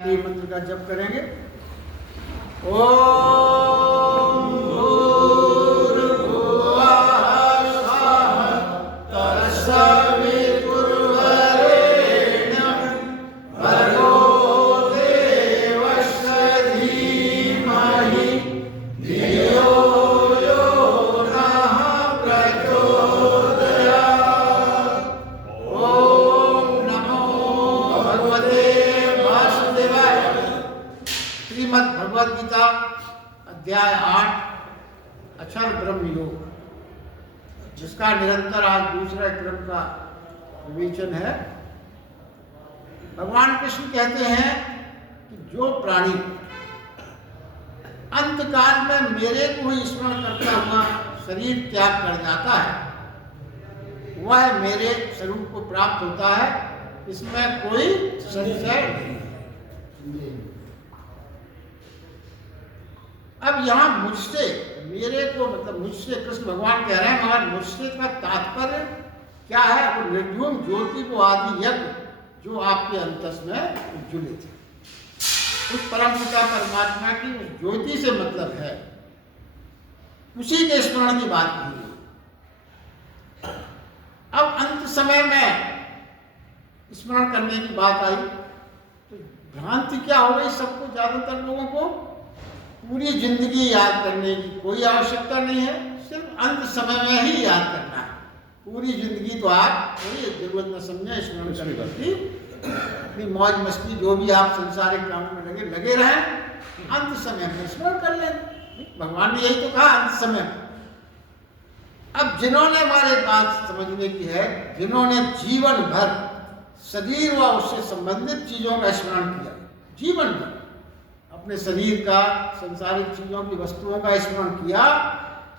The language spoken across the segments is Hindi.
ये मंत्र का जप करेंगे। ओम भूर्भुवः स्वः तत्सवितुर्वरेण्यं भर्गो देवस्य धीमहि धियो यो नः प्रचोदयात्। ओम नमो भगवते वासुदेवाय। श्रीमद् भगवद गीता अध्याय 8 अक्षर ब्रह्म योग, जिसका निरंतर आज दूसरा क्रम का विवेचन है। भगवान कृष्ण कहते हैं कि जो प्राणी अंतकाल में मेरे को ही स्मरण करता हुआ शरीर त्याग कर जाता है, वह मेरे स्वरूप को प्राप्त होता है। इसमें कोई संशय नहीं। अब यहाँ मुझसे, मेरे को मतलब मुझसे कृष्ण भगवान कह रहे हैं, मगर मुझसे का तात्पर्य क्या है? वो निर्द्युम ज्योति को आदि यज्ञ जो आपके अंतस में उज्ज्वलित है, उस परम पिता परमात्मा की उस ज्योति से मतलब है, उसी के स्मरण की बात कही है। अब अंत समय में स्मरण करने की बात आई तो भ्रांति क्या हो गई? सबको, ज्यादातर लोगों को पूरी जिंदगी याद करने की कोई आवश्यकता नहीं है, सिर्फ अंत समय में ही याद करना है। पूरी जिंदगी तो आप कोई जरूरत न समझे स्मरण करने की, अपनी मौज मस्ती जो भी आप संसारिक कामों में लगे रहें, अंत समय में स्मरण कर लें। भगवान ने यही तो कहा, अंत समय में। अब जिन्होंने, हमारे बात समझने की है, जिन्होंने जीवन भर शरीर व उससे संबंधित चीजों का स्मरण किया, जीवन भर अपने शरीर का, संसारिक चीजों की वस्तुओं का स्मरण किया,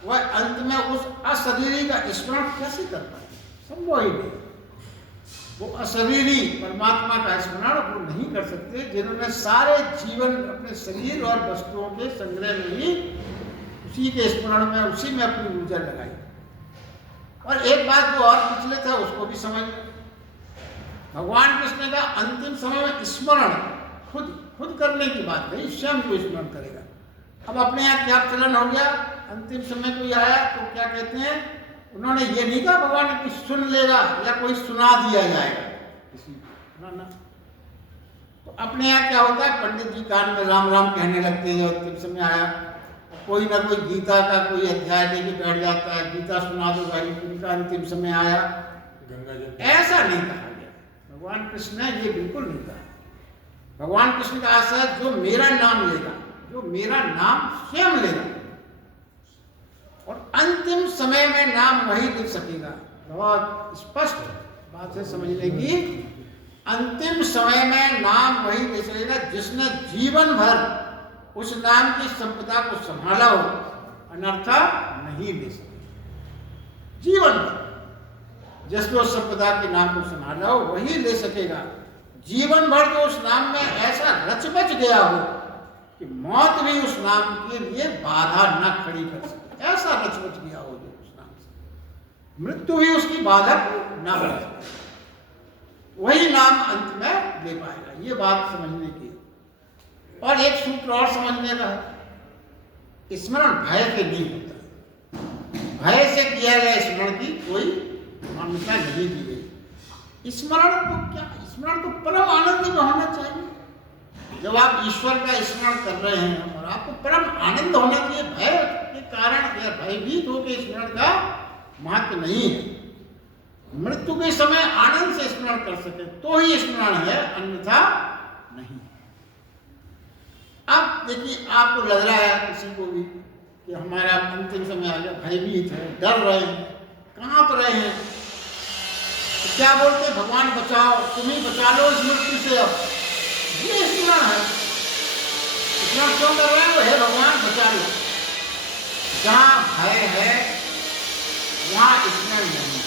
वह अंत में उस अशरीरी का स्मरण कैसे कर पाए? संभव ही नहीं। वो अशरीरी परमात्मा का स्मरण वो नहीं कर सकते जिन्होंने सारे जीवन अपने शरीर और वस्तुओं के संग्रह में ही उसी के स्मरण में, उसी में अपनी ऊर्जा लगाई। और एक बात जो और पिछले था उसको भी समझ लो। भगवान कृष्ण का अंतिम समय में स्मरण खुद करने की बात नहीं, स्वयं को स्मरण करेगा। अब अपने यहाँ क्या चलन हो गया, अंतिम समय कोई आया तो क्या कहते हैं, उन्होंने ये नहीं कहा भगवान ने कुछ सुन लेगा या कोई सुना दिया जाएगा किसी ना। तो अपने यहाँ क्या होता है, पंडित जी कान में राम राम कहने लगते हैं। अंतिम समय आया, कोई ना कोई गीता का कोई अध्याय लेके बैठ जाता है, गीता सुना दो भाई, उनका अंतिम समय आया। ऐसा नहीं कहा गया, भगवान कृष्ण ने ये बिल्कुल नहीं कहा। भगवान कृष्ण का आशा है जो मेरा नाम लेगा, जो मेरा नाम स्वयं लेगा और अंतिम समय में नाम वही लिख सकेगा। बहुत स्पष्ट बात है समझने की। अंतिम समय में नाम वही लिख सकेगा जिसने जीवन भर उस नाम की संपदा को संभाला हो, अनर्था नहीं ले सकेगा। जीवन भर जिसने उस संपदा के नाम को संभाला हो वही ले सकेगा। जीवन भर जो उस नाम में ऐसा रच बच गया हो कि मौत भी उस नाम के लिए बाधा न खड़ी कर सके, ऐसा रच बच गया हो जो उस नाम से, मृत्यु भी उसकी बाधा को न बन सके, वही नाम अंत में ले पाएगा। ये बात समझने की। और एक सूत्र और समझने का है, स्मरण भय से नहीं होता। भय से किया गया स्मरण की कोई मान्यता नहीं दी गई। स्मरण तो क्या, स्मरण तो परम आनंद में होना चाहिए। जब आप ईश्वर का स्मरण कर रहे हैं और आपको परम आनंद होना चाहिए। भय के कारण या भयभीत होकर स्मरण का महत्व नहीं है। मृत्यु के समय आनंद से स्मरण कर सके तो ही स्मरण है, अन्यथा नहीं। अब देखिए, आपको लग रहा है किसी को भी कि हमारा अंतिम समय आ गया, भयभीत है, डर रहे हैं, कांप रहे हैं, तो क्या बोलते? भगवान बचाओ, तुम ही बचा लो इस मृत्यु से। अब ये स्मरण है। स्मरण क्यों कर रहे हैं? हे भगवान बचा लो। जहां भय है वहां स्मरण नहीं है।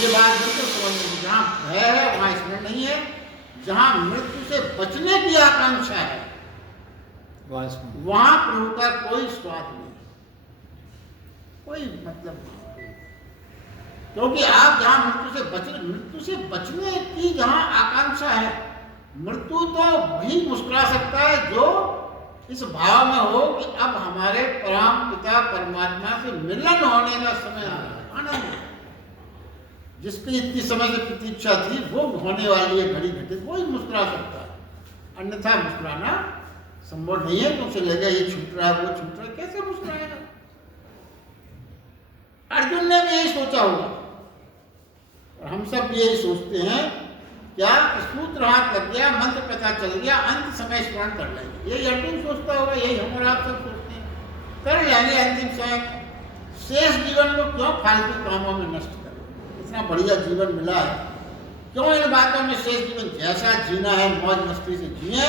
ये बात बिल्कुल समझने की। जहां भय है वहां स्मरण नहीं है। जहां मृत्यु से बचने की आकांक्षा है वहां प्रभु का कोई स्वाद नहीं, कोई मतलब नहीं। क्योंकि आप जहां मृत्यु से बचने की जहां आकांक्षा है मृत्यु तो वही मुस्कुरा सकता है जो इस भाव में हो कि अब हमारे परम पिता परमात्मा से मिलन होने का समय आ रहा है। आनंद जिसकी इतनी समय से प्रतीक्षा थी वो होने वाली है घड़ी घटित, वो ही मुस्कुरा सकता है। अन्यथा मुस्कुराना संभव नहीं है। तुमसे लगे ये छूट रहा है वो छूट रहा है, कैसे मुस्कुराएगा? अर्जुन ने भी यही सोचा होगा और हम सब भी यही सोचते हैं। क्या सूत्र हाथ लग गया, मंत्र पता चल गया, अंत समय स्मरण कर लेंगे, यही अर्जुन सोचता होगा, यही हम और आप सब सोचते हैं। कर लेंगे अंतिम समय, शेष जीवन को क्यों फालतू कामों में नष्ट करें? इतना बढ़िया जीवन मिला है, क्यों इन बातों में शेष जीवन जैसा जीना है मौज मस्ती से जिए,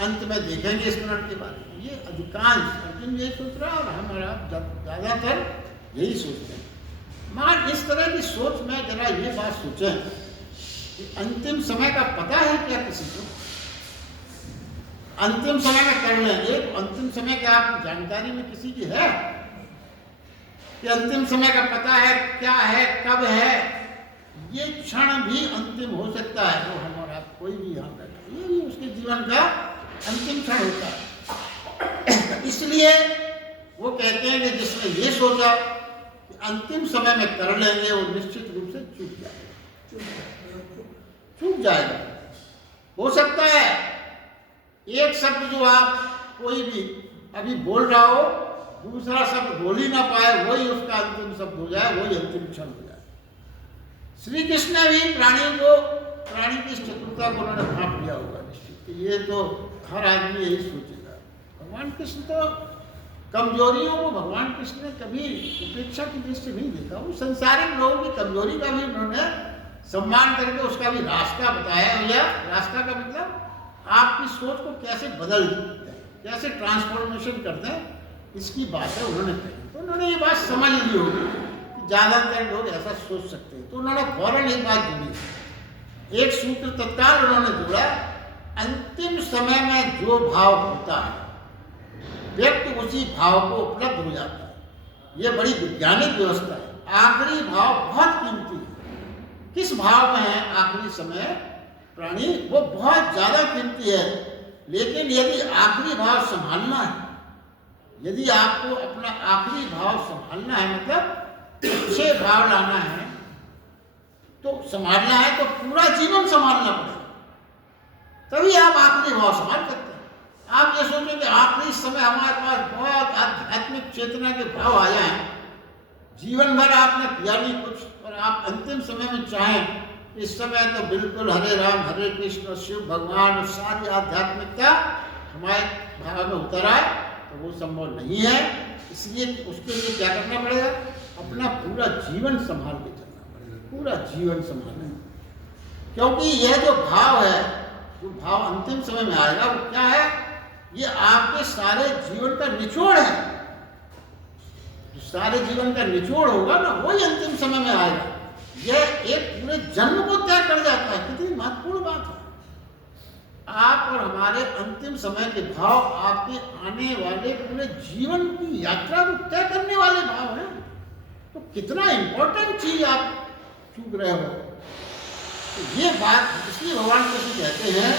अंत में देखेंगे स्मरण के बाद। ये अधिकांश अर्जुन यही सोच रहा है और हम और आप ज्यादातर यही सोचते हैं। मगर इस तरह की सोच में जरा ये बात सोचें कि अंतिम समय का पता है क्या किसी को? अंतिम समय में कर लेंगे तो अंतिम समय क्या आपकी जानकारी में किसी की है कि अंतिम समय का पता है, क्या है, कब है? ये क्षण भी अंतिम हो सकता है। तो हम और आप कोई भी यहाँ बैठा, ये भी उसके जीवन का अंतिम क्षण होता है। इसलिए वो कहते हैं कि जिसने ये सोचा कि अंतिम समय में कर लेंगे वो निश्चित रूप से चूक जाएगा। हो सकता है एक शब्द जो आप कोई भी अभी बोल रहा हो, दूसरा शब्द बोल ही ना पाए, वही उसका अंतिम शब्द हो जाए, वही अंतिम क्षण हो जाए। श्री कृष्ण ने भी प्राणी की चतुरता को उन्होंने भांप लिया होगा निश्चित। ये तो हर आदमी यही सोचेगा। भगवान कृष्ण तो कमजोरियों को भगवान कृष्ण ने कभी उपेक्षा की दृष्टि नहीं देखा। वो संसारिक लोगों की कमजोरी का भी उन्होंने सम्मान करके उसका भी रास्ता बताया। भैया रास्ता का मतलब आपकी सोच को कैसे बदल दें, कैसे ट्रांसफॉर्मेशन कर दें, इसकी बात है उन्होंने कही। तो उन्होंने ये बात समझ ली होगी कि ज़्यादातर लोग ऐसा सोच सकते हैं। तो उन्होंने फौरन एक बात जोड़ी, एक सूत्र तत्काल उन्होंने जोड़ा, अंतिम समय में जो भाव होता है व्यक्ति उसी भाव को उपलब्ध हो जाता है। ये बड़ी वैज्ञानिक व्यवस्था है। आखिरी भाव बहुत कीमती है। किस भाव में है आखिरी समय प्राणी, वो बहुत ज्यादा कीमती है। लेकिन यदि आखिरी भाव संभालना है, यदि आपको अपना आखिरी भाव संभालना है, मतलब अच्छे भाव लाना है, तो संभालना है तो पूरा जीवन संभालना पड़ेगा, तभी आप आखिरी भाव संभाल सकते हैं। आप ये सोचो कि आखिरी समय हमारे पास बहुत आध्यात्मिक चेतना के भाव आ जाए, जीवन भर आपने किया नहीं कुछ, और आप अंतिम समय में चाहें इस समय तो बिल्कुल हरे राम हरे कृष्ण शिव भगवान सारी आध्यात्मिकता हमारे भाव में उतर आए, तो वो संभव नहीं है। इसलिए उसके लिए क्या करना पड़ेगा? अपना पूरा जीवन संभाल के चलना पड़ेगा, पूरा जीवन संभालना। क्योंकि यह जो भाव है, जो भाव अंतिम समय में आएगा वो क्या है? ये आपके सारे जीवन का निचोड़ है। जो सारे जीवन का निचोड़ होगा ना, वही अंतिम समय में आएगा। यह एक पूरे जन्म को तय कर जाता है। कितनी महत्वपूर्ण बात है। आप और हमारे अंतिम समय के भाव आपके आने वाले पूरे जीवन की यात्रा को तय करने वाले भाव हैं। तो कितना इंपॉर्टेंट चीज आप चूक रहे हो। तो ये बात इसलिए भगवान कृष्ण कहते हैं,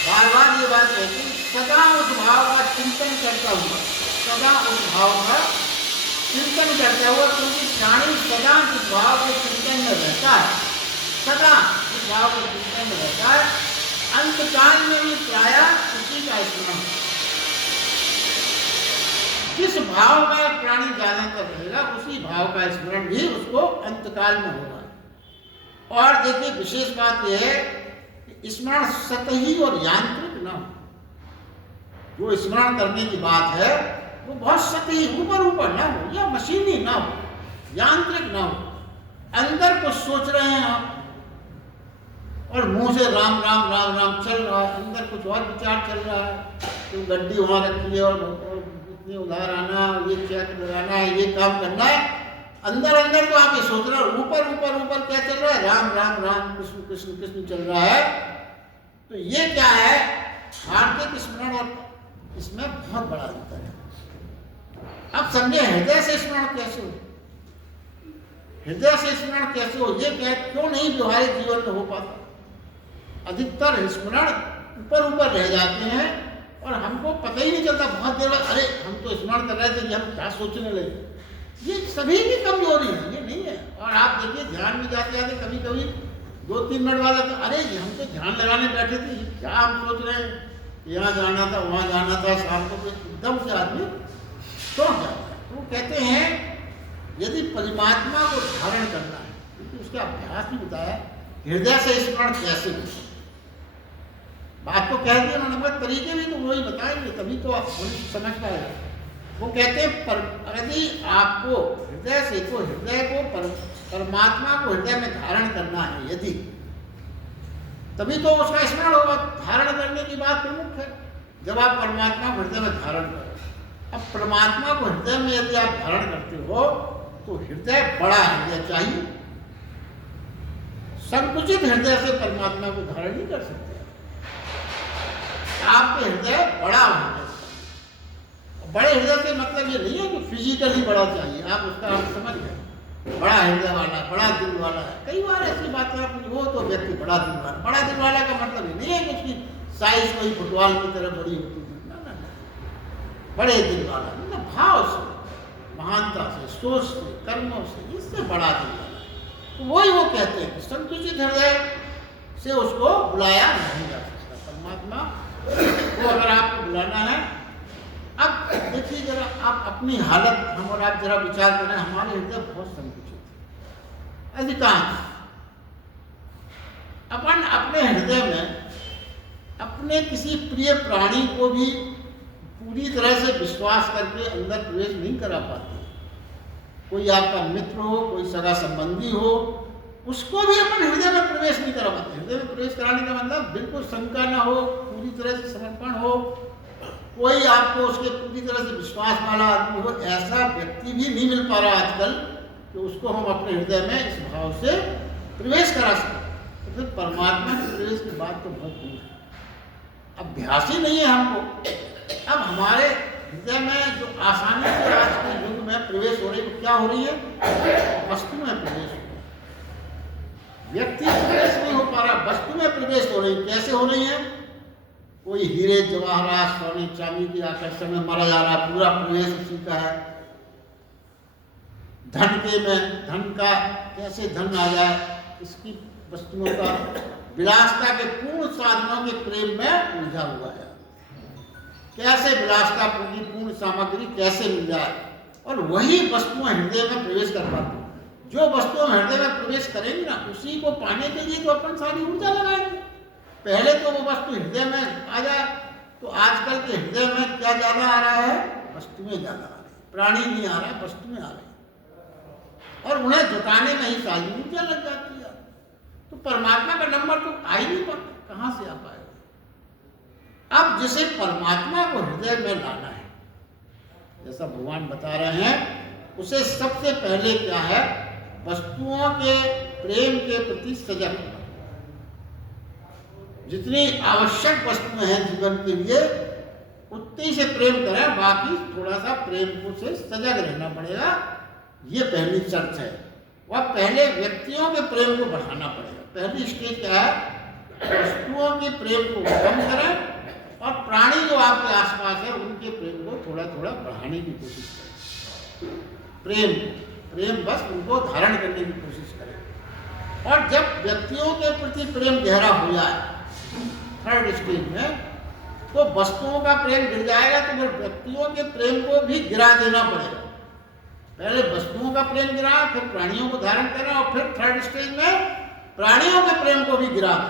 बार बार ये बात कहते हैं, सदा उस भाव का चिंतन करता हुआ, सदा उस भाव का चिंतन करता हुआ, क्योंकि प्राणी सदा उस भाव के चिंतन में रहता है, सदा उस भाव के चिंतन में रहता है। अंतकाल में भी प्रायः उसी का स्मरण, जिस भाव में प्राणी ज्यादातर रहेगा उसी भाव का स्मरण भी उसको अंतकाल में होगा। और देखिए विशेष बात यह है कि स्मरण सतही और यांत्रिक न हो। जो स्मरण करने की बात है वो बहुत सतही ऊपर ऊपर ना हो, या मशीनी ना हो, यांत्रिक ना हो। अंदर कुछ सोच रहे हैं आप और मुंह से राम राम राम राम चल रहा है, अंदर कुछ और विचार चल रहा है। तो गड्डी वहां रखी है और इतनी उधार आना, ये चेक लगाना है, ये काम करना है। अंदर अंदर तो आप ये सोच रहे हो, ऊपर ऊपर ऊपर क्या चल रहा है? राम राम राम कृष्ण कृष्ण कृष्ण चल रहा है। तो ये क्या है? हार्दिक स्मरण और इसमें बहुत बड़ा अंतर है। अब समझे हृदय से स्मरण कैसे हो? हृदय से स्मरण कैसे हो? ये क्यों नहीं व्यवहारिक जीवन में हो पाता? अधिकतर स्मरण ऊपर ऊपर रह जाते हैं और हमको पता ही नहीं चलता। बहुत देर बाद अरे हम तो स्मरण कर रहे थे कि हम क्या सोचने लगे। ये सभी की कमजोरी है, ये नहीं है। और आप देखिए ध्यान में जाते जाते कभी कभी 2-3 मिनट बाद तो अरे ये हम तो ध्यान लगाने बैठे थे, क्या हम सोच रहे हैं, यहाँ जाना था वहाँ जाना था, शाम को तो एकदम से आदमी चौंक जाता है। तो वो कहते हैं यदि परमात्मा को धारण करना है, क्योंकि उसका अभ्यास भी बताया हृदय से स्मरण कैसे हो। बात तो कह दिया उन्होंने, मगर तरीके भी तो वही बताएंगे, तभी तो आप समझ पाएगा। वो कहते हैं पर यदि आपको हृदय से, तो हृदय को परमात्मा को हृदय में धारण करना है यदि, तभी तो उसका स्मरण होगा। धारण करने की बात प्रमुख है, जब आप परमात्मा को हृदय में धारण करो। अब परमात्मा को हृदय में यदि आप धारण करते हो तो हृदय बड़ा हृदय चाहिए। संकुचित हृदय से परमात्मा को धारण नहीं कर सकते। आपके हृदय बड़ा होना चाहिए। बड़े हृदय से मतलब ये नहीं है कि फिजिकली बड़ा चाहिए, आप उसका अर्थ समझ गए। बड़ा हृदय वाला, बड़ा दिल वाला है, कई बार ऐसी बातें आप हो तो व्यक्ति बड़ा दिल वाला। बड़ा दिल वाला का मतलब ये नहीं है कि उसकी साइज कोई फुटबॉल की तरह बड़ी होती है, ना। बड़े दिल वाला मतलब भाव से, महानता से, सोच से, कर्मों से, इससे बड़ा दिल वाला। तो वही वो कहते हैं कि संकुचित हृदय से उसको बुलाया नहीं जा सकता। परमात्मा को अगर आपको बुलाना है, अब देखिए जरा आप अपनी हालत, हम और आप जरा विचार करें, हमारे हृदय बहुत संकुचित है अधिकांश। अपन अपने हृदय में अपने किसी प्रिय प्राणी को भी पूरी तरह से विश्वास करके अंदर प्रवेश नहीं करा पाते। कोई आपका मित्र हो, कोई सगा संबंधी हो, उसको भी अपन हृदय में प्रवेश नहीं करा पाते। हृदय में प्रवेश कराने का मतलब बिल्कुल शंका ना हो, पूरी तरह से समर्पण हो, कोई आपको उसके पूरी तरह से विश्वास वाला आदमी हो, ऐसा व्यक्ति भी नहीं मिल पा रहा आजकल कि उसको हम अपने हृदय में इस भाव से प्रवेश करा सकें। तो फिर परमात्मा के प्रवेश की बात तो बहुत दूर है, अभ्यास ही नहीं है हमको। अब हमारे हृदय में जो आसानी से आज के युग में प्रवेश हो रही है, क्या हो रही है? वस्तु में प्रवेश हो रही है। व्यक्ति प्रवेश नहीं हो पा रहा, वस्तु में प्रवेश हो रही है। कैसे हो रही है? कोई हीरे जवाहरात सोने चांदी के आकर्षण में मरा जा रहा, पूरा प्रवेश उसी का है। धन के में, धन का कैसे धन आ जाए, इसकी वस्तुओं का, विलासता के पूर्ण साधनों के प्रेम में उलझा हुआ है। कैसे विलासता की पूर्ण सामग्री कैसे मिल जाए, और वही वस्तुएं हृदय में प्रवेश कर पाती। जो वस्तुएं हृदय में प्रवेश करेंगी ना, उसी को पाने के लिए तो अपन सारी ऊर्जा लगाएंगे। पहले तो वो वस्तु हृदय में आ जाए। तो आजकल के हृदय में क्या ज्यादा आ रहा है? वस्तुएं ज्यादा आ रही है। प्राणी नहीं आ रहा है, वस्तुएं आ रही है, और उन्हें जुटाने में ही सारी ऊर्जा लग जाती है। तो परमात्मा का नंबर तो आ ही नहीं पाता, कहां से आ पाएगा? अब जिसे परमात्मा को हृदय में लाना है, जैसा भगवान बता रहे हैं, उसे सबसे पहले क्या है? वस्तुओं के प्रेम के प्रति सजग होना। जितनी आवश्यक वस्तुएं हैं जीवन के लिए, उतनी से प्रेम करें, बाकी थोड़ा सा प्रेम को से सजग रहना पड़ेगा। ये पहली शर्त है। वह पहले व्यक्तियों के प्रेम को बढ़ाना पड़ेगा। पहली स्टेज क्या है? वस्तुओं के प्रेम को कम करें, और प्राणी जो आपके आसपास है उनके प्रेम को थोड़ा थोड़ा बढ़ाने की कोशिश करें। प्रेम बस उनको धारण करने की कोशिश करें। और जब व्यक्तियों के प्रति प्रेम गहरा हो जाए थर्ड स्टेज में, तो वस्तुओं का प्रेम गिर जाएगा, तो फिर व्यक्तियों के प्रेम को भी गिरा देना पड़ेगा। पहले वस्तुओं का प्रेम गिरा, फिर प्राणियों को धारण करना, और फिर थर्ड स्टेज में प्राणियों के प्रेम को भी गिरा दें,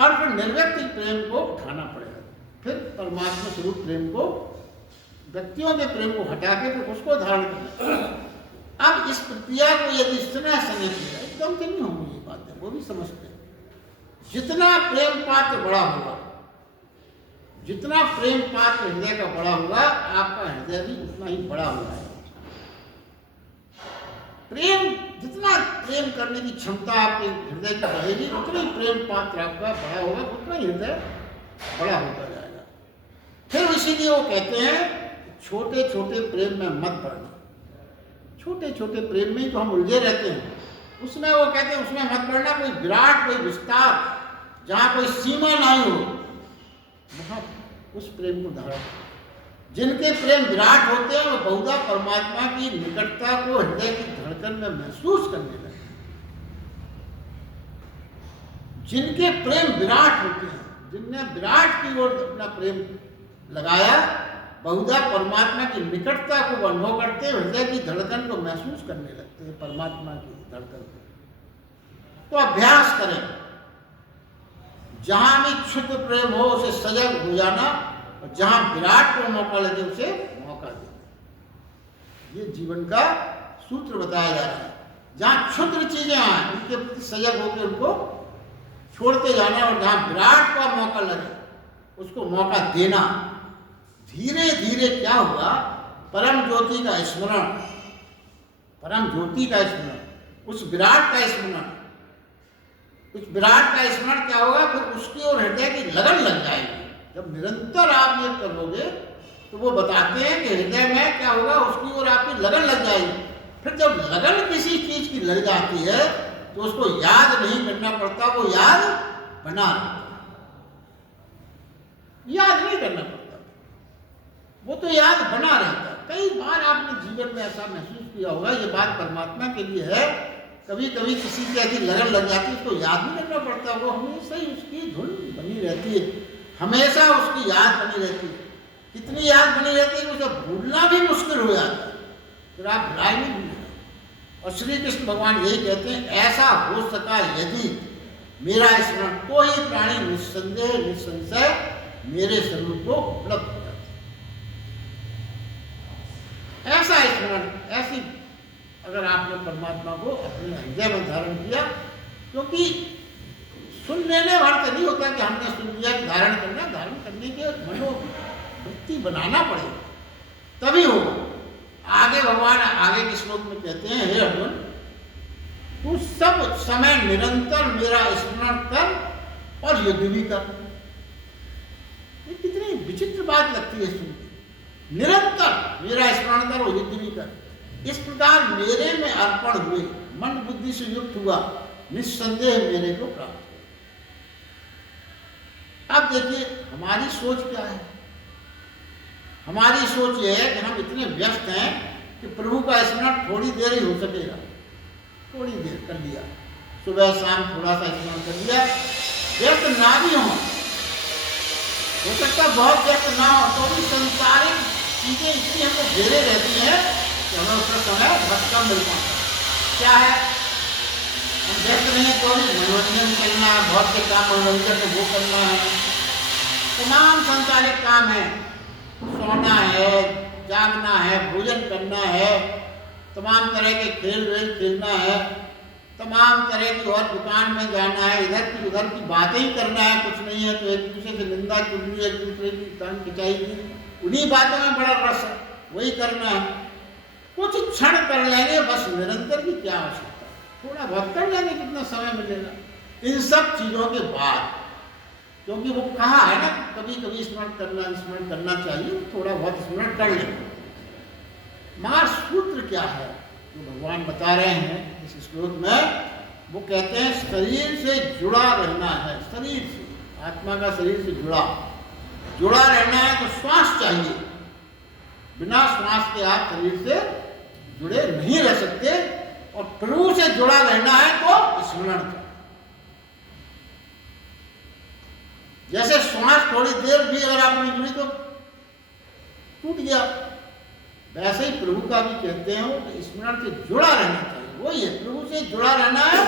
और फिर निर्व्यक्तिक प्रेम को उठाना पड़ेगा। फिर परमात्मा स्वरूप प्रेम को, व्यक्तियों के प्रेम को हटा के फिर उसको धारण करना। अब इस प्रक्रिया को यदि स्नेह किया, एकदम से नहीं होंगी ये बातें, वो भी समझते हैं। जितना प्रेम पात्र बड़ा होगा, जितना प्रेम पात्र हृदय का बड़ा होगा, आपका हृदय भी उतना ही बड़ा हो जाएगा। प्रेम, जितना प्रेम करने की क्षमता आपके हृदय की बढ़ेगी, उतना ही प्रेम पात्र आपका बड़ा होगा, उतना ही हृदय बड़ा होता जाएगा। फिर इसीलिए वो कहते हैं छोटे छोटे प्रेम में मत पड़ना। छोटे छोटे प्रेम में ही तो हम उलझे रहते हैं। उसमें वो कहते हैं उसमें मत पड़ना। कोई विराट, कोई विस्तार, जहाँ कोई सीमा नहीं हो, वहाँ उस प्रेम को धारण करें। जिनके प्रेम विराट होते हैं वो बहुधा परमात्मा की निकटता को हृदय की धड़कन में महसूस करने लगते हैं। जिनके प्रेम विराट होते हैं, जिनने विराट की ओर अपना प्रेम लगाया, बहुधा परमात्मा की निकटता को अनुभव करते हैं, हृदय की धड़कन को महसूस करने लगते हैं, परमात्मा की धड़कन को। तो अभ्यास करें, जहां भी क्षुद्र प्रेम हो उसे सजग हो जाना, और जहां विराट को मौका लगे उसे मौका देना। ये जीवन का सूत्र बताया जा रहा है। जहां क्षुद्र चीजें आए उनके प्रति सजग होकर उनको छोड़ते जाना, और जहां विराट का मौका लगे उसको मौका देना। धीरे धीरे क्या हुआ, परम ज्योति का स्मरण, परम ज्योति का स्मरण, उस विराट का स्मरण, उस विराट का स्मरण क्या होगा, फिर उसकी ओर हृदय की लगन लग जाएगी। जब निरंतर आप ये करोगे तो वो बताते हैं कि हृदय में क्या होगा, उसकी ओर आपकी लगन लग जाएगी। फिर जब लगन किसी चीज की लग जाती है तो उसको याद नहीं करना पड़ता, वो याद बना रहता है। याद नहीं करना पड़ता, वो तो याद बना रहता है। कई बार आपने जीवन में ऐसा महसूस किया होगा, ये बात परमात्मा के लिए है। कभी कभी किसी की ऐसी लगन लग जाती है, उसको याद नहीं करना पड़ता, वो हमेशा ही उसकी धुन बनी रहती है, हमेशा उसकी याद बनी रहती है। कितनी याद बनी रहती है कि उसे भूलना भी मुश्किल हो जाता है, फिर आप भुलाए नहीं भूलेंगे। और श्री कृष्ण भगवान यही कहते हैं, ऐसा हो सका यदि मेरा स्मरण, तो ही प्राणी निस्संदेह निसंशय मेरे स्वरूप को उपलब्ध हो जाता है। ऐसा स्मरण, ऐसी अगर आपने परमात्मा को अपने हृदय में धारण किया, क्योंकि सुन लेने भर तो नहीं होता कि हमने सुन लिया कि धारण करना, धारण करने के मनोवृत्ति बनाना पड़ेगा, तभी होगा। आगे भगवान आगे के श्लोक में कहते हैं, हे अर्जुन, तू सब समय निरंतर मेरा स्मरण कर और युद्ध भी कर। ये कितनी विचित्र बात लगती है सुन के। निरंतर मेरा स्मरण कर और युद्ध भी कर। इस प्रकार मेरे में अर्पण हुए, मन बुद्धि से युक्त हुआ, निस्संदेह मेरे को प्राप्त हो। अब देखिए हमारी सोच क्या है। हमारी सोच ये है कि हम इतने व्यस्त हैं कि प्रभु का स्मरण थोड़ी देर ही हो सकेगा, थोड़ी देर कर लिया, सुबह शाम थोड़ा सा स्मरण कर लिया। व्यस्त ना भी हो सकता बहुत व्यस्त ना हो, तो भी संसारिक चीजें इतनी हमको घेरे रहती हैं कि हमें उसका समय बहुत कम मिल पाता। क्या है, हम व्यस्त नहीं तो भी मनोरंजन करना है, बहुत से काम मनोरंजन में वो करना है, तमाम संसारिक काम है, सोना है, जागना है, भोजन करना है, तमाम तरह के खेल वेल खेलना है, तमाम तरह की और दुकान में जाना है, इधर की उधर की बातें ही करना है। कुछ नहीं है तो एक दूसरे से निंदा चुगली, एक दूसरे की टांग खिंचाई की, उन्हीं बातों में बड़ा रस है, वही करना है। कुछ क्षण कर लेंगे बस, निरंतर की क्या आवश्यकता, थोड़ा बहुत कर लेंगे, कितना समय मिलेगा इन सब चीज़ों के बाद। क्योंकि वो कहा है ना, कभी कभी स्मरण करना चाहिए, थोड़ा बहुत स्मरण कर लेंगे। मगर सूत्र क्या है जो भगवान बता रहे हैं इस श्लोक में, वो कहते हैं शरीर से जुड़ा रहना है। शरीर से, आत्मा का शरीर से जुड़ा रहना है तो श्वास चाहिए। बिना श्वास के आप शरीर से जुड़े नहीं रह सकते। और प्रभु से जुड़ा रहना है तो स्मरण का, जैसे श्वास थोड़ी देर भी अगर आपने जुड़ी तो टूट गया, वैसे ही प्रभु का भी कहते हैं वो स्मरण से जुड़ा रहना चाहिए। वही है, प्रभु से जुड़ा रहना है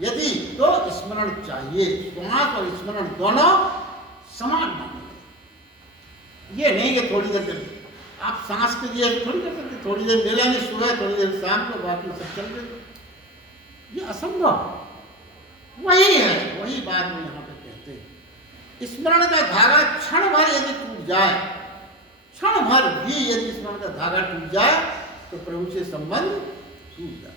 यदि तो स्मरण चाहिए। श्वास और स्मरण दोनों समान माने। ये नहीं कि थोड़ी देर कर, आप सांस के लिए थोड़ी कर सकते, थोड़ी देर ले लेंगे सुबह, थोड़ी देर शाम को, बाकी सब चल रहे, ये असंभव। वही है, वही बात में यहाँ पे कहते हैं। स्मरण का धागा क्षण भर यदि टूट जाए, क्षण भर भी यदि स्मरण का धागा टूट जाए तो प्रभु से संबंध टूट जाए।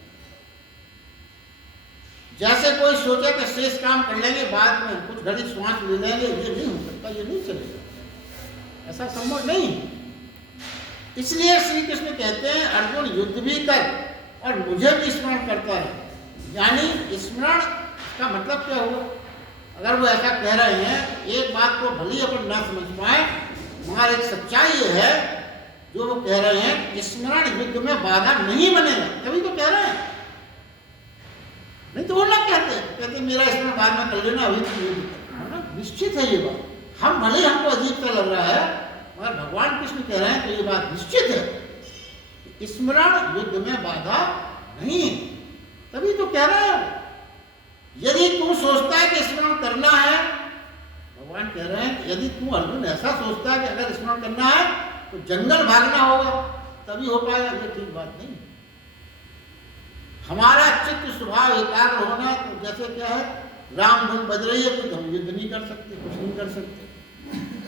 जैसे कोई सोचे कि शेष काम कर लेंगे, बाद में कुछ घड़ी श्वास ले लेंगे, ये नहीं हो सकता, ये नहीं चलेगा, ऐसा संभव नहीं। इसलिए श्री कृष्ण कहते हैं अर्जुन युद्ध भी कर और मुझे भी स्मरण करता है। यानी स्मरण का मतलब क्या हुआ, अगर वो ऐसा कह रहे हैं, एक बात को भले ही अपन न समझ पाए, मगर एक सच्चाई ये है जो वो कह रहे हैं, स्मरण युद्ध में बाधा नहीं बनेगा, तभी तो कह रहे हैं। नहीं तो वो ना कहते मेरा स्मरण बाद में कर लेना, अभी तो युद्ध करना। निश्चित है ये बात, हम भले हमको अजीब सा लग रहा है, मगर भगवान कृष्ण कह रहे हैं तो ये बात निश्चित है, स्मरण युद्ध में बाधा नहीं, तभी तो कह रहे हैं। यदि तू सोचता है कि स्मरण करना है, भगवान कह रहे हैं यदि तू अर्जुन ऐसा सोचता है कि अगर स्मरण करना है तो जंगल भागना होगा तभी हो पाएगा, ये ठीक बात नहीं। हमारा चित्त स्वभाव एकाग्र होना, तो जैसे क्या है, राम धुन बज रही है तो हम युद्ध नहीं कर सकते, कुछ नहीं कर सकते,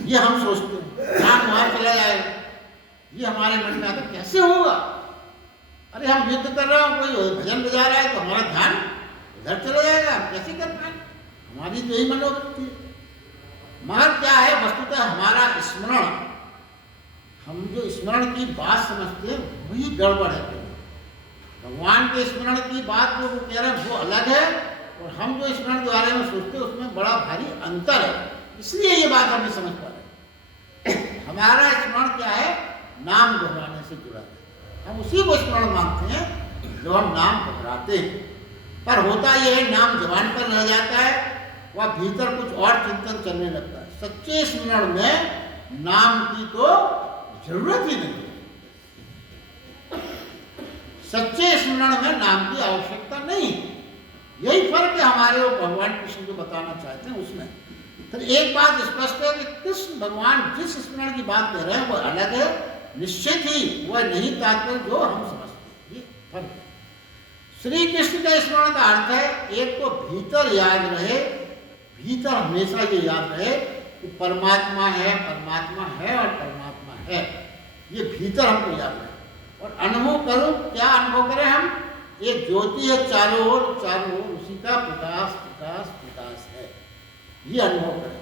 ये हम सोचते हैं, राम वहां चला जाएगा, ये हमारे मन में आता, कैसे होगा? अरे हम युद्ध कर रहे हो, कोई भजन बजा रहा है तो हमारा ध्यान उधर चला जाएगा, हम कैसे कर पाएंगे? हमारी तो यही मनोवृत्ति है। मगर क्या है, वस्तुतः हमारा स्मरण, हम जो स्मरण की बात समझते हैं वही गड़बड़ है। भगवान के स्मरण की बात जो वो कह रहे हैं वो अलग है, और हम जो स्मरण के बारे में सोचते हैं उसमें बड़ा भारी अंतर है, इसलिए ये बात हम नहीं समझ पा रहे। हमारा स्मरण क्या है, नाम दोहराने से जुड़ा है, हम उसी को स्मरण मानते हैं जो हम नाम दोहराते हैं। पर होता यह है, नाम जबान पर रह जाता है, वह भीतर कुछ और चिंतन चलने लगता है। सच्चे स्मरण में नाम की तो जरूरत ही नहीं, सच्चे स्मरण में नाम की आवश्यकता नहीं। यही फर्क है हमारे और भगवान कृष्ण जो बताना चाहते हैं उसमें। तो एक बात स्पष्ट है कि कृष्ण भगवान जिस स्मरण की बात कर रहे हैं वो अलग है, निश्चित ही वह नहीं तात्पर्य जो हम समझते हैं, ये फर्क है। श्री कृष्ण का स्मरण का अर्थ है, एक तो भीतर याद रहे, भीतर हमेशा ये याद रहे कि परमात्मा है और परमात्मा है, ये भीतर हमको याद रहे। और अनुभव करो, क्या अनुभव करें हम, एक ज्योति है चारों ओर उसी का प्रकाश है, ये अनुभव करें।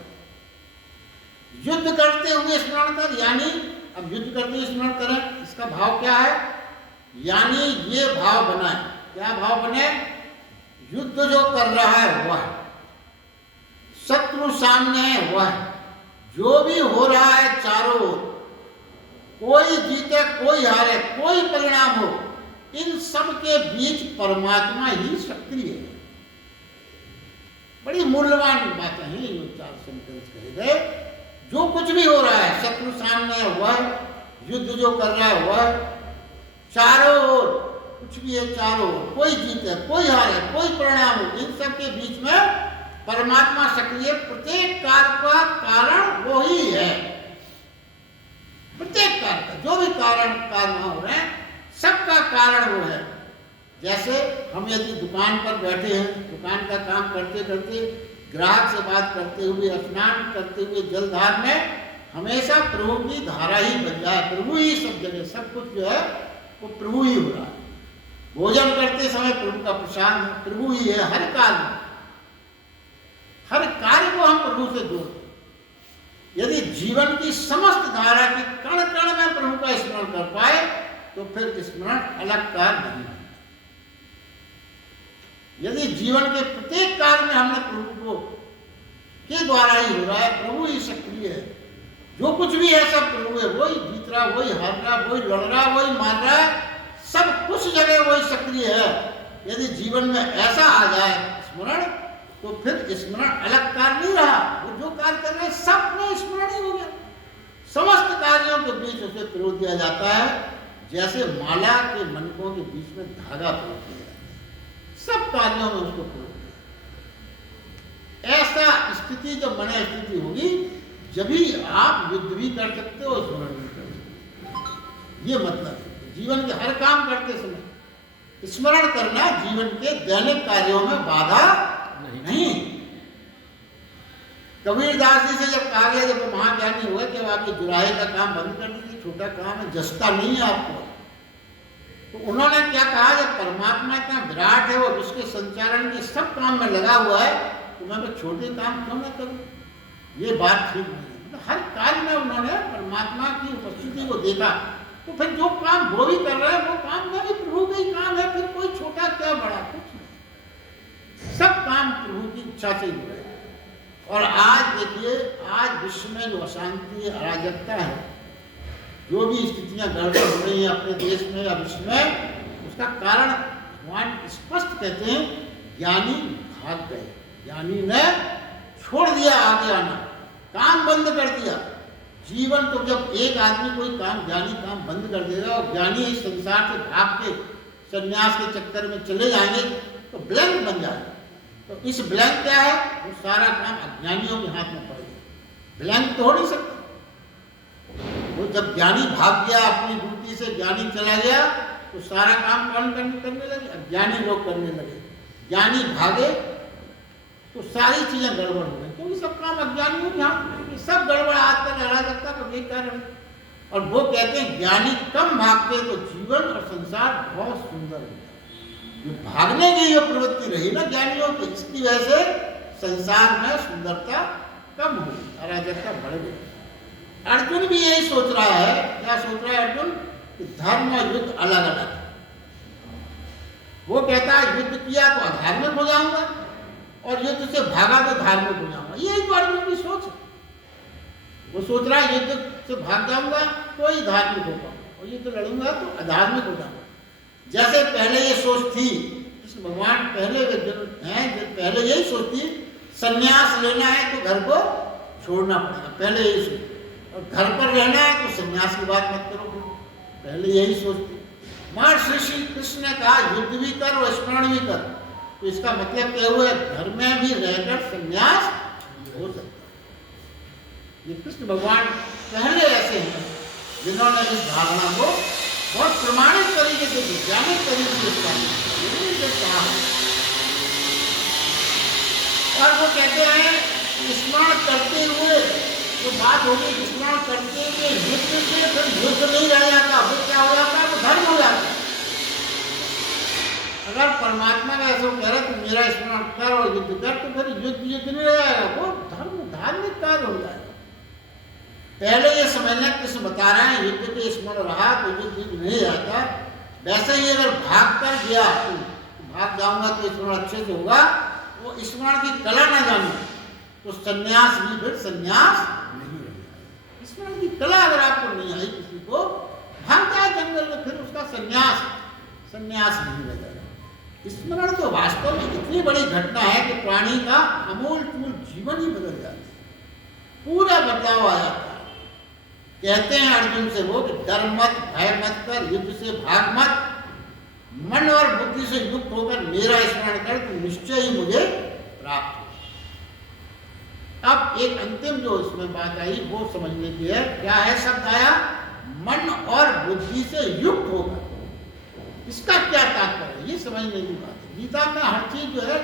युद्ध करते हुए स्मरण कर, यानी अब युद्ध करते हुए स्मरण करें, इसका भाव क्या है, यानी ये भाव बनाए, क्या भाव बने, युद्ध जो कर रहा है वह, शत्रु सामने है वह, जो भी हो रहा है चारों ओर, कोई जीते कोई हारे, कोई परिणाम हो, इन सब के बीच परमात्मा ही सक्रिय है। बड़ी मूल्यवान बातें हैं ये चार सेंटेंस कहे गए। जो कुछ भी हो रहा है, शत्रु सामने है वह, युद्ध जो कर रहा है वह, चारों ओर कुछ भी है, चारों ओर कोई जीते कोई हारे, कोई परिणाम हो, इन सब के बीच में परमात्मा सक्रिय, प्रत्येक कार्य का कारण वो ही है। प्रत्येक कार्य का जो भी कार्य हो रहे हैं, सबका कारण वो है। जैसे हम यदि दुकान पर बैठे हैं, दुकान का काम करते करते, ग्राहक से बात करते हुए, स्नान करते हुए जलधार में हमेशा प्रभु की धारा ही बन जाए, प्रभु ही सब जगह, सब कुछ जो है वो प्रभु ही हो रहा है। भोजन करते समय प्रभु का प्रसाद है, प्रभु ही है। हर कार्य को हम प्रभु से जोड़ते। यदि जीवन की समस्त धारा की कण कण में प्रभु का स्मरण कर पाए तो फिर स्मरण अलग कार्य नहीं है। यदि जीवन के प्रत्येक कार्य में हमने प्रभु को के द्वारा ही हो रहा है, प्रभु ही सक्रिय है, जो कुछ भी है सब प्रभु है, वही जीत रहा, वही हार रहा, वही लड़ रहा, वही मार रहा है, सब कुछ जगह वही सक्रिय है। यदि जीवन में ऐसा आ जाए स्मरण, तो फिर स्मरण अलग कार्य नहीं रहा, वो जो कार्य कर रहे हैं सब में स्मरण ही हो गया। समस्त कार्यों के बीच उसे पिरो दिया जाता है, जैसे माला के मनकों के बीच में धागा पिरो दिया जाता है, सब कार्यों में उसको पिरो दिया। ऐसा स्थिति जब बने स्थिति होगी, जब भी आप युद्ध भी कर सकते हो, स्मरण भी कर सकते हो। ये मतलब है जीवन के हर काम करते समय स्मरण करना जीवन के दैनिक कार्यों में बाधा नहीं। कबीरदास जी से जब कहा गया, जब महाज्ञानी हुए कि आप ये जुराहे का काम बंद कर दीजिए, छोटा काम है, जसता नहीं है आपको, तो उन्होंने क्या कहा, जब परमात्मा इतना विराट है, वो उसके संचालन के सब काम में लगा हुआ है, तो मैं छोटे काम क्यों ना करूं? ये बात ठीक नहीं है। मतलब हर कार्य में उन्होंने परमात्मा की उपस्थिति को देखा, तो फिर जो काम वो भी कर रहे हैं वो काम में भी प्रभु का ही काम है, फिर कोई छोटा क्या बड़ा कुछ नहीं, सब काम प्रभु की इच्छा से ही हो रहे हैं। और आज देखिए, आज विश्व में जो अशांति अराजकता है, जो भी स्थितियां गड़बड़ हो रही हैं अपने देश में या विश्व में, उसका कारण भगवान स्पष्ट कहते हैं, ज्ञानी भाग गए। ज्ञानी ने छोड़ दिया आगे आना, काम बंद कर दिया। जीवन तो जब एक आदमी कोई काम, ज्ञानी काम बंद कर देगा और ज्ञानी इस संसार से भाग के संन्यास के चक्कर में चले जाएंगे तो ब्लैंक बन जाएगा। तो इस ब्लैंक क्या है, वो सारा काम अज्ञानियों के हाथ में पड़ गया। ब्लैंक तो हो नहीं सकता। वो जब ज्ञानी भाग गया, अपनी ड्यूटी से ज्ञानी चला गया, तो सारा काम कौन करने लगे, अज्ञानी लोग करने लगे। ज्ञानी भागे तो सारी चीजें गड़बड़ हो गई, क्योंकि सब काम अज्ञानियों के हाथ में, सब गड़बड़ आता अराजकता का यही कारण है। और वो कहते हैं ज्ञानी कम भागते तो जीवन और संसार बहुत सुंदर होता है। जो भागने की जो प्रवृत्ति रही ना ज्ञानियों की, इसकी वजह से संसार में सुंदरता कम हुई, अराजकता बढ़ गई। अर्जुन भी यही सोच रहा है। क्या सोच रहा है अर्जुन? कि धर्म और युद्ध अलग अलग है। वो कहता है युद्ध किया तो अधार्मिक हो जाऊंगा और युद्ध से भागा तो धार्मिक हो जाऊंगा। यही तो अर्जुन की सोच है। वो सोच रहा है युद्ध से भाग जाऊंगा तो ही धार्मिक हो पाऊंगा और युद्ध लड़ूंगा तो अधार्मिक हो जाऊंगा। जैसे पहले ये सोच थी, कृष्ण भगवान पहले हैं, पहले यही सोच थी, संन्यास लेना है तो घर को छोड़ना पड़ेगा, पहले यही सोच। और घर पर रहना है तो संन्यास की बात मत करो, पहले यही सोचती। महर्षि श्री कृष्ण ने कहा युद्ध भी कर और स्मरण भी कर, तो इसका मतलब क्या हुआ, घर में भी रहकर संन्यास हो सकता है। ये कृष्ण भगवान पहले ऐसे हैं जिन्होंने इस धारणा को बहुत प्रमाणित तरीके से, वैज्ञानिक तरीके से कहा। और वो कहते हैं स्मरण करते हुए, वो बात होगी स्मरण करते हुए युद्ध से फिर युद्ध नहीं रह जाता, वो क्या हो जाता है, वो धर्म हो जाता है। अगर परमात्मा का ऐसा कह रहा है तो मेरा स्मरण कर और युद्ध कर, तो फिर युद्ध नहीं रह जाएगा, वो धर्म धार्मिक कार्य हो जाएगा। पहले ये समझना कृष्ण बता रहे हैं युद्ध के स्मरण रहा तो युद्ध नहीं जाता। वैसे ही अगर भाग कर गया तो भाग जाऊंगा तो स्मरण अच्छे से होगा, वो स्मरण की कला ना जाने तो संन्यास भी फिर संन्यास नहीं रहेगा। स्मरण की कला अगर आपको नहीं आई, किसी को भागता है जंगल में, फिर उसका संन्यास नहीं रह जाएगा। स्मरण तो वास्तव में इतनी बड़ी घटना है कि प्राणी का अमूल चूल जीवन ही बदल जाता है, पूरा बदलाव आ जाता है। कहते हैं अर्जुन से वो कि डर मत, भय मत कर, युद्ध से भाग मत, मन और बुद्धि से युक्त होकर मेरा स्मरण कर, तो निश्चय ही मुझे प्राप्त हो। अब एक अंतिम जो इसमें बात आई वो समझने की है। क्या है शब्द आया? मन और बुद्धि से युक्त होकर। इसका क्या तात्पर्य है, ये समझने की बात है। गीता में हर चीज जो है,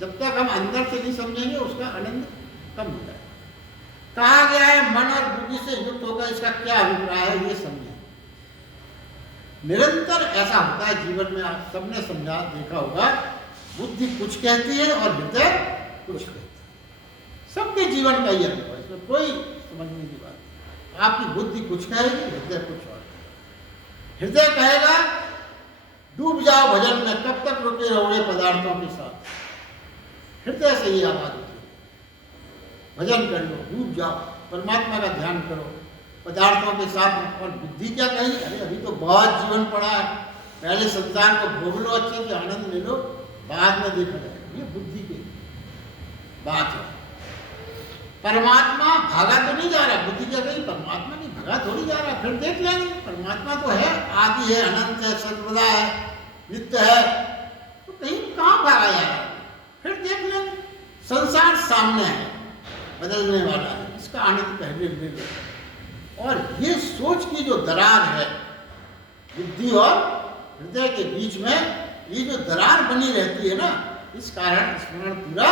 जब तक हम अंदर से नहीं समझेंगे उसका आनंद कम हो जाएगा। कहा गया है मन और बुद्धि से युक्त होकर, इसका क्या अभिप्राय है ये समझें। निरंतर ऐसा होता है जीवन में, आप सबने समझा देखा होगा, बुद्धि कुछ कहती है और हृदय कुछ कहती है। सबके जीवन का ही अनुभव है, इसमें कोई समझने की बात नहीं। आपकी बुद्धि कुछ कहेगी, हृदय कुछ और कहेगा। हृदय कहेगा डूब जाओ भजन में, कब तक रुके रहोगे पदार्थों के साथ। हृदय से ही आवाज होती है, भजन कर लो, डूब जाओ, परमात्मा का ध्यान करो, पदार्थों के साथ। और बुद्धि क्या कहेगी, अरे अभी तो बहुत जीवन पड़ा है, पहले संसार को भोग लो, अच्छे से आनंद ले लो, बाद में देखा जाएगा। ये बुद्धि की बात है। परमात्मा भागा तो नहीं जा रहा, बुद्धि क्या कही, परमात्मा नहीं भागा थोड़ी जा रहा, फिर देख लेंगे। परमात्मा तो है, आदि है, अनंत है, सर्वदा है, नित्य है, तो कहीं कहाँ भागा जा रहा है, फिर देख लेंगे। संसार सामने है, बदलने वाला है, इसका आनंद पहले ले लो। और ये सोच की जो दरार है बुद्धि और हृदय के बीच में, ये जो दरार बनी रहती है ना, इस कारण स्मरण पूरा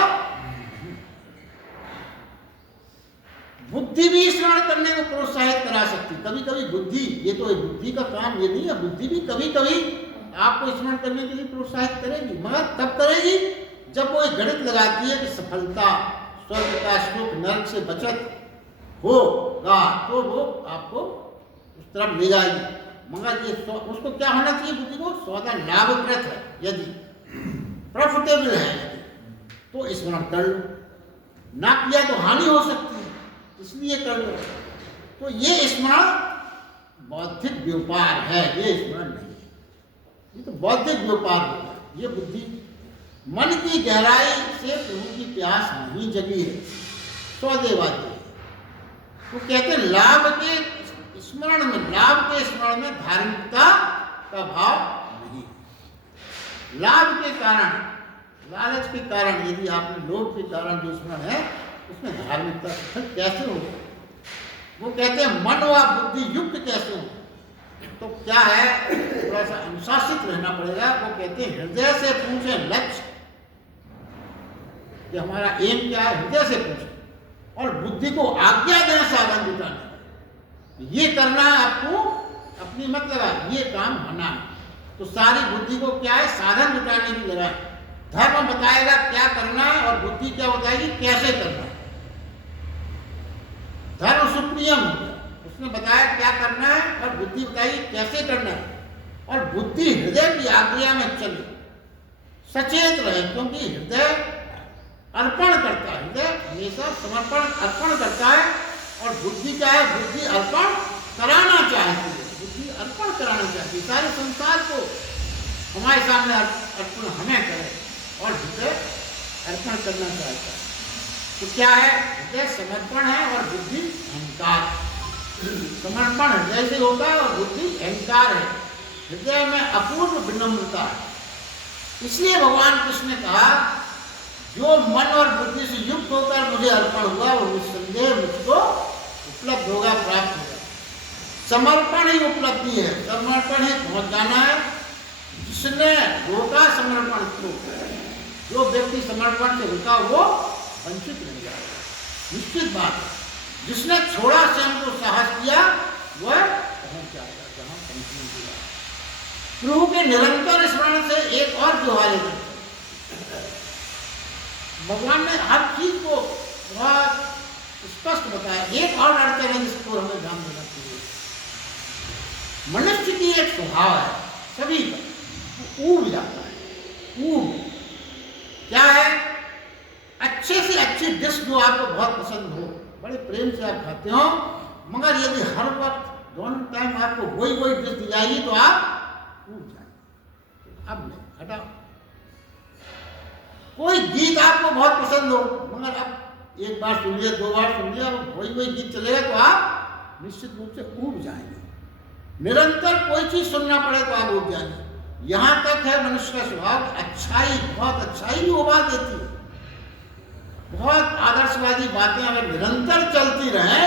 बुद्धि भी स्मरण करने को प्रोत्साहित करा सकती। कभी कभी बुद्धि, ये तो बुद्धि का काम ये नहीं है, बुद्धि भी कभी कभी आपको स्मरण करने के लिए प्रोत्साहित करेगी, मगर तब करेगी जब वो एक गणित लगाती है कि सफलता, स्वर्ग का सुख, नरक से बचत होगा, तो वो आपको उस तरफ ले जाएगी। मगर ये उसको क्या होना चाहिए, बुद्धि को सौदा लाभप्रद है, यदि प्रॉफिटेबल है, तो स्मरण कर लो। ना किया तो हानि हो सकती है, इसलिए कर लो। तो ये स्मरण बौद्धिक व्यापार है, ये स्मरण नहीं है, ये तो बौद्धिक व्यापार हो गया। ये बुद्धि मन की गहराई से प्रभु की प्यास नहीं जगी है, स्वदेवादी है। वो कहते हैं लाभ के स्मरण में, लाभ के स्मरण में धार्मिकता का भाव नहीं। लाभ के कारण, लालच के कारण, यदि आपने लोभ के कारण जो स्मरण है उसमें धार्मिकता कैसे हो? वो कहते हैं मन व बुद्धि युक्त कैसे हो? तो क्या है, थोड़ा सा अनुशासित रहना पड़ेगा। वो कहते हैं हृदय से पूछे लक्ष्य, कि हमारा एम क्या है, हृदय से पूछे, और बुद्धि को आज्ञा दें साधन जुटाने, ये करना है आपको, अपनी मत लगा, ये काम होना है। तो सारी बुद्धि को क्या है, साधन जुटाने की जगह धर्म बताएगा क्या करना है, और बुद्धि क्या बताएगी कैसे करना है। धर्म सुप्रीम हो गया, उसने बताया क्या करना है और बुद्धि बताएगी कैसे करना है। और बुद्धि हृदय की आज्ञा में चले, सचेत रहे, क्योंकि हृदय अर्पण करता है, हृदय हमेशा समर्पण अर्पण करता है। और बुद्धि क्या है, बुद्धि अर्पण कराना चाहती है, बुद्धि अर्पण कराना चाहती है, सारे संसार को हमारे सामने अर्पण हमें करे, और हृदय अर्पण करना चाहता है। तो क्या है, हृदय समर्पण है और बुद्धि अहंकार। समर्पण हृदय से होता है और बुद्धि अहंकार है। हृदय में अपूर्व विनम्रता है। इसलिए भगवान कृष्ण ने कहा, जो मन और बुद्धि से युक्त होकर मुझे अर्पण हुआ वो निस्संदेह मुझको उपलब्ध होगा, प्राप्त होगा। समर्पण ही उपलब्धि है, समर्पण ही पहुंच जाना है। जिसने रोका समर्पण को, जो व्यक्ति समर्पण से रुका वो वंचित नहीं जाएगा, निश्चित बात है। जिसने छोड़ा स्वयं को साहस किया वह पहुंच जाएगा जहां पहुंचने की बात। प्रभु के निरंतर स्मरण से एक और जोहार है, भगवान ने हर चीज को बहुत स्पष्ट बताया। एक और अड़चन है जिसको हमें ध्यान देना चाहिए। मनुष्य की एक स्वभाव है सभी का, ऊब जाता है। ऊब क्या है, अच्छे से अच्छी डिश जो आपको बहुत पसंद हो, बड़े प्रेम से आप खाते हो, मगर यदि हर वक्त दोनों टाइम आपको वही वही डिश दी जाएगी तो आप ऊब जाएंगे। अब नहीं, हटाओ। कोई गीत आपको बहुत पसंद हो, मगर अब एक बार सुन लिया, दो बार सुन लिया, वही वही गीत चलेगा तो आप निश्चित रूप से ऊब जाएंगे। निरंतर कोई चीज सुनना पड़े तो आप ऊब जाएंगे। यहां तक है मनुष्य का स्वभाव, अच्छाई, बहुत अच्छाई भी उबा देती है। बहुत आदर्शवादी बातें अगर निरंतर चलती रहें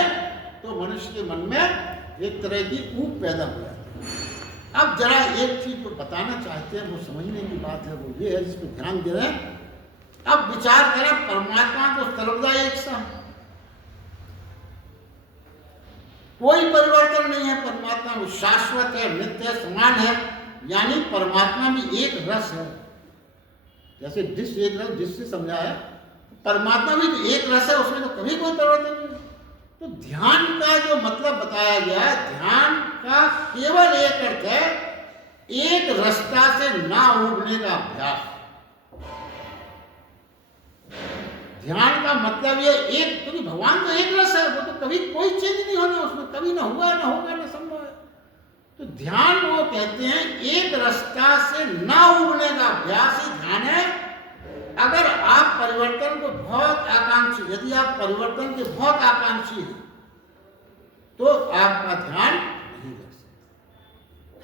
तो मनुष्य के मन में एक तरह की ऊब पैदा हो जाती है। अब जरा एक चीज जो बताना चाहते हैं वो समझने की बात है, वो ये है जिस पर ध्यान दे रहे हैं। अब विचार करें, परमात्मा तो सर्वदा एक सा, कोई परिवर्तन नहीं है। परमात्मा शाश्वत है, नित्य है, समान है। यानी परमात्मा भी एक रस है। जैसे डिश एक रस, जिससे समझा है, परमात्मा भी तो एक रस है, उसमें तो कभी कोई परिवर्तन नहीं है। तो ध्यान का जो मतलब बताया गया है, ध्यान का केवल एक अर्थ है, एक रसता से ना उड़ने का अभ्यास। ध्यान का मतलब ये एक, क्योंकि भगवान तो एक रस है, वो तो कभी कोई चेंज नहीं होना उसमें, कभी ना हुआ ना होगा ना संभव है। तो ध्यान वो कहते हैं एक रसता से ना उड़ने का अभ्यास ही ध्यान है। अगर आप परिवर्तन को बहुत आकांक्षी, यदि आप परिवर्तन के बहुत आकांक्षी हैं तो आपका ध्यान नहीं लग सकता।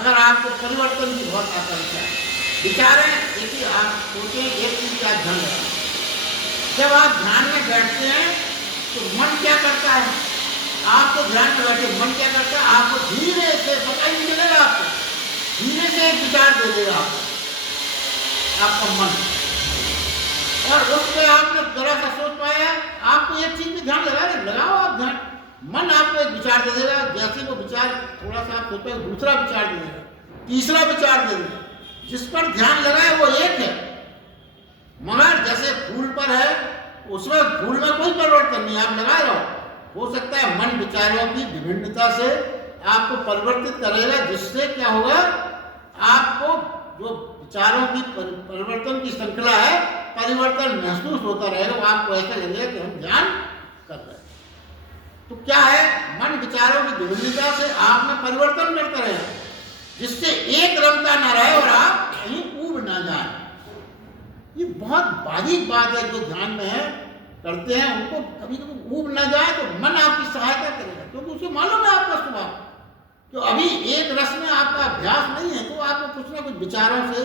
अगर आपको परिवर्तन की बहुत आकांक्षा है, विचारें, देखिए आप सोचें एक चीज का ध्यान रखें। जब आप ध्यान में बैठते हैं तो मन क्या करता है, आप तो ध्यान में बैठे, मन क्या करता है, आपको धीरे से, पता ही नहीं चलेगा आपको, धीरे से एक विचार दे देगा आपका मन। और उस पर आपने जरा सा सोच पाया, आपको एक चीज में ध्यान लगाओ आप ध्यान, मन आपको एक विचार दे देगा। जैसे वो विचार थोड़ा सा आप सोच पाए, दूसरा विचार दे देगा, तीसरा विचार दे देगा। जिस पर ध्यान लगाए वो एक है, मगर जैसे फूल पर है, उसमें फूल में कोई परिवर्तन नहीं, आप लगाए रहो। हो सकता है मन विचारों की विभिन्नता से आपको परिवर्तित करेगा, जिससे क्या होगा, आपको जो विचारों की परिवर्तन की श्रृंखला है परिवर्तन महसूस होता रहेगा, वो आपको ऐसा लगेगा कि हम ध्यान कर रहे हैं। तो क्या है, मन विचारों की विभिन्नता से आप में परिवर्तन करता रहेगा, जिससे एक रमता ना रहे और आप कहीं ऊब ना जाए। ये बहुत बारीक बात है, जो ध्यान में है करते हैं उनको कभी कभी ऊब ना जाए तो मन आपकी सहायता करेगा, क्योंकि उसे मालूम है आपका स्वभाव, तो अभी एक रस में आपका अभ्यास नहीं है, तो आपको कुछ ना कुछ विचारों से,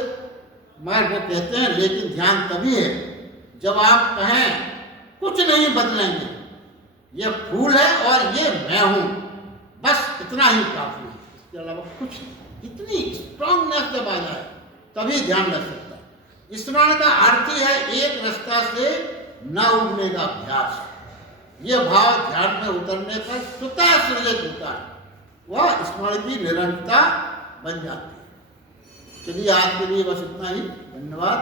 मगर वो कहते हैं लेकिन ध्यान तभी है जब आप कहें कुछ नहीं बदलेंगे, ये फूल है और ये मैं हूं, बस इतना ही काफी है, इसके अलावा कुछ नहीं। इतनी स्ट्रांगनेस जब आ जाए तभी ध्यान रख सकता है। स्मरण का अर्थ ही है एक रास्ता से न उगने का अभ्यास। यह भाव ध्यान में उतरने पर स्वतः सृजित होता है, वह स्मरण की निरंतरता बन जाती है। चलिए आज के लिए बस इतना ही, धन्यवाद।